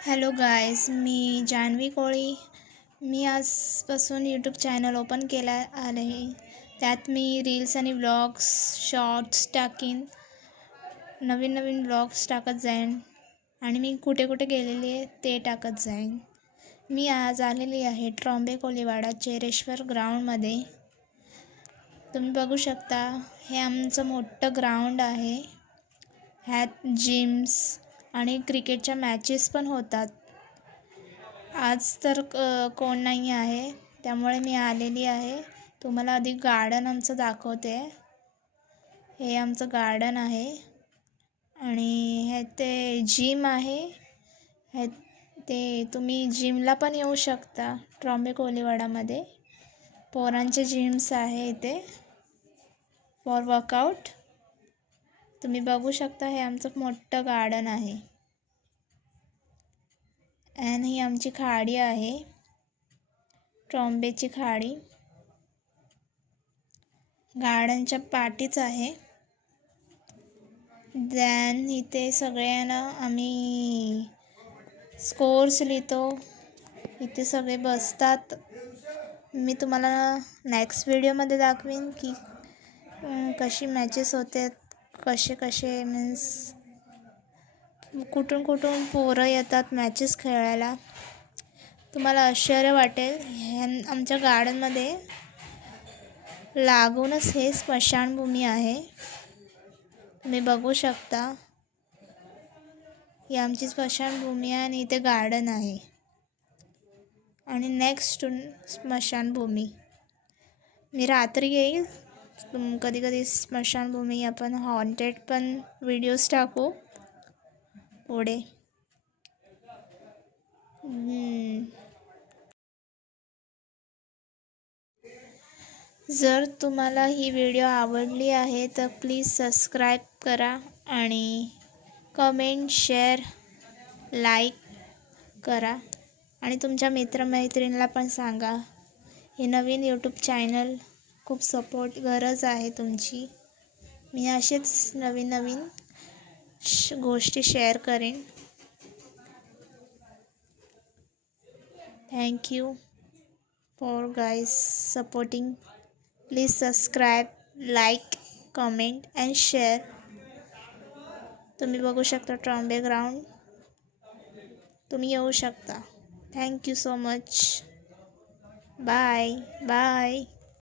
Hello guys, मी जान्हवी कोळी. मी आजपासून YouTube channel open केला आहे. त्यात मी रील्स आणि व्लॉग्स, शॉर्ट्स टाकीन. नवीन व्लॉग्स टाकत जाईन आणि मी कुठे कुठे गेलेली आहे ते टाकत जाईन. मी आज आलेली आहे ट्रॉम्बे कोलीवाडा चेरेश्वर ग्राउंडमध्ये. तुम्ही बघू शकता, हे आमचं मोठं ग्राउंड आहे. ह्यात जिम्स आणि क्रिकेटच्या मॅचेस पण होतात. आज तर कोण नाही आहे, त्यामुळे मी आलेली आहे. तुम्हाला आधी गार्डन आमचं दाखवते. हे आमचं गार्डन आहे आणि हे ते जिम आहे. हे ते तुम्ही जिमला पण येऊ शकता. ट्रॉम्बे कोलीवाडामध्ये पोरांचे जिम्स आहे इथे फॉर वर्कआउट. तुम्ही बघू शकता, हे आमचं मोठं गार्डन आहे. आणि ही आमची खाडी आहे, ट्रॉम्बेची खाडी. गार्डनच्या पाठीच आहे. दॅन इथे सगळ्यांना आम्ही स्कोर्स लिहितो. इथे सगळे बसतात. मी तुम्हाला नेक्स्ट व्हिडिओमध्ये दाखवीन की कशी मॅचेस होते, कसे मीन्स कुठून पोरं येतात मॅचेस खेळायला. तुम्हाला आश्चर्य वाटेल, आमच्या गार्डनमध्ये लागूनच हे स्मशानभूमी आहे. तुम्ही बघू शकता, ही आमची स्मशानभूमी आहे आणि इथे गार्डन आहे. आणि नेक्स्ट स्मशानभूमी मी रात्री येईल. कधी स्मशानभूमी आपण हॉन्टेड पण व्हिडिओज टाकू पुढे. जर तुम्हाला ही व्हिडिओ आवडली आहे तर प्लीज सबस्क्राईब करा आणि कमेंट, शेअर, लाईक करा आणि तुमच्या मित्रमैत्रिणीला पण सांगा. हे नवीन यूट्यूब चॅनल खूप सपोर्ट गरज आहे तुमची. मी असेच नवीन गोष्टी शेअर करेन. Thank you for guys supporting. Please subscribe, like, comment and share. तुम्ही बघू शकता ट्रॉम्बे ग्राउंड. तुम्ही येऊ शकता. Thank you so much. Bye.